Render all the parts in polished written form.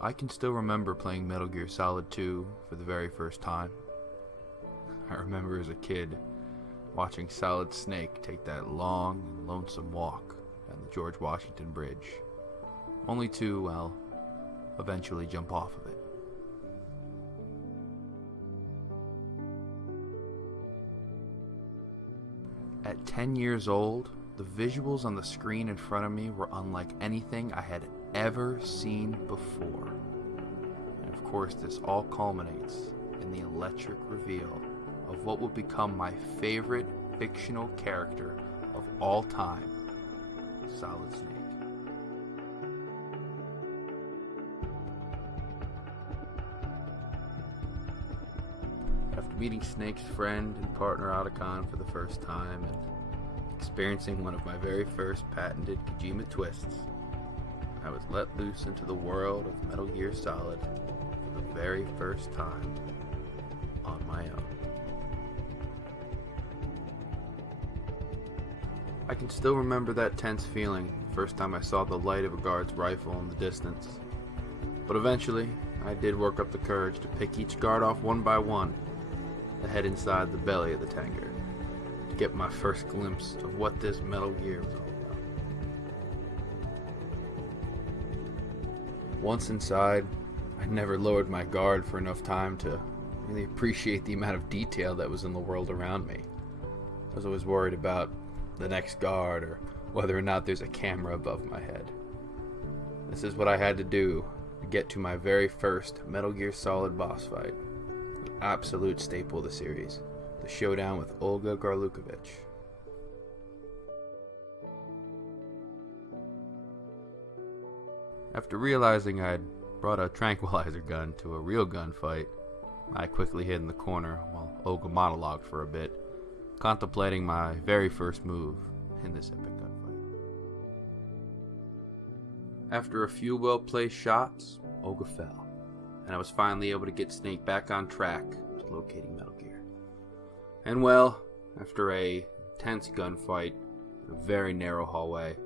I can still remember playing Metal Gear Solid 2 for the very first time. I remember as a kid watching Solid Snake take that long and lonesome walk down the George Washington Bridge, only to, well, eventually jump off of it. At 10 years old, the visuals on the screen in front of me were unlike anything I had ever seen before. And of course, this all culminates in the electric reveal of what would become my favorite fictional character of all time, Solid Snake. After meeting Snake's friend and partner Otacon for the first time and experiencing one of my very first patented Kojima twists, I was let loose into the world of Metal Gear Solid for the very first time on my own. I can still remember that tense feeling the first time I saw the light of a guard's rifle in the distance. But eventually, I did work up the courage to pick each guard off one by one and head inside the belly of the tanker to get my first glimpse of what this Metal Gear was all about. Once inside, I never lowered my guard for enough time to really appreciate the amount of detail that was in the world around me. I was always worried about the next guard or whether or not there's a camera above my head. This is what I had to do to get to my very first Metal Gear Solid boss fight, an absolute staple of the series, the showdown with Olga Garlukovich. After realizing I'd brought a tranquilizer gun to a real gunfight, I quickly hid in the corner while Olga monologued for a bit, contemplating my very first move in this epic gunfight. After a few well-placed shots, Olga fell, and I was finally able to get Snake back on track to locating Metal Gear. And well, after a tense gunfight in a very narrow hallway,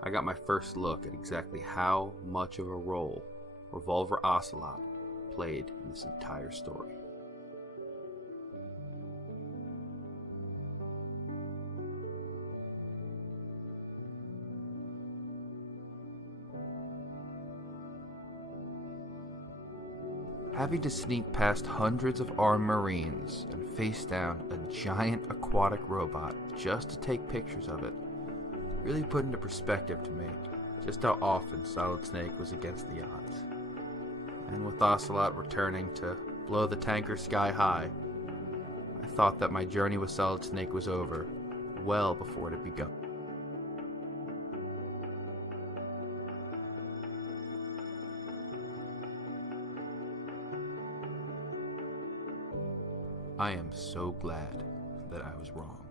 I got my first look at exactly how much of a role Revolver Ocelot played in this entire story. Having to sneak past hundreds of armed Marines and face down a giant aquatic robot just to take pictures of it really put into perspective to me just how often Solid Snake was against the odds. And with Ocelot returning to blow the tanker sky high, I thought that my journey with Solid Snake was over well before it had begun. I am so glad that I was wrong.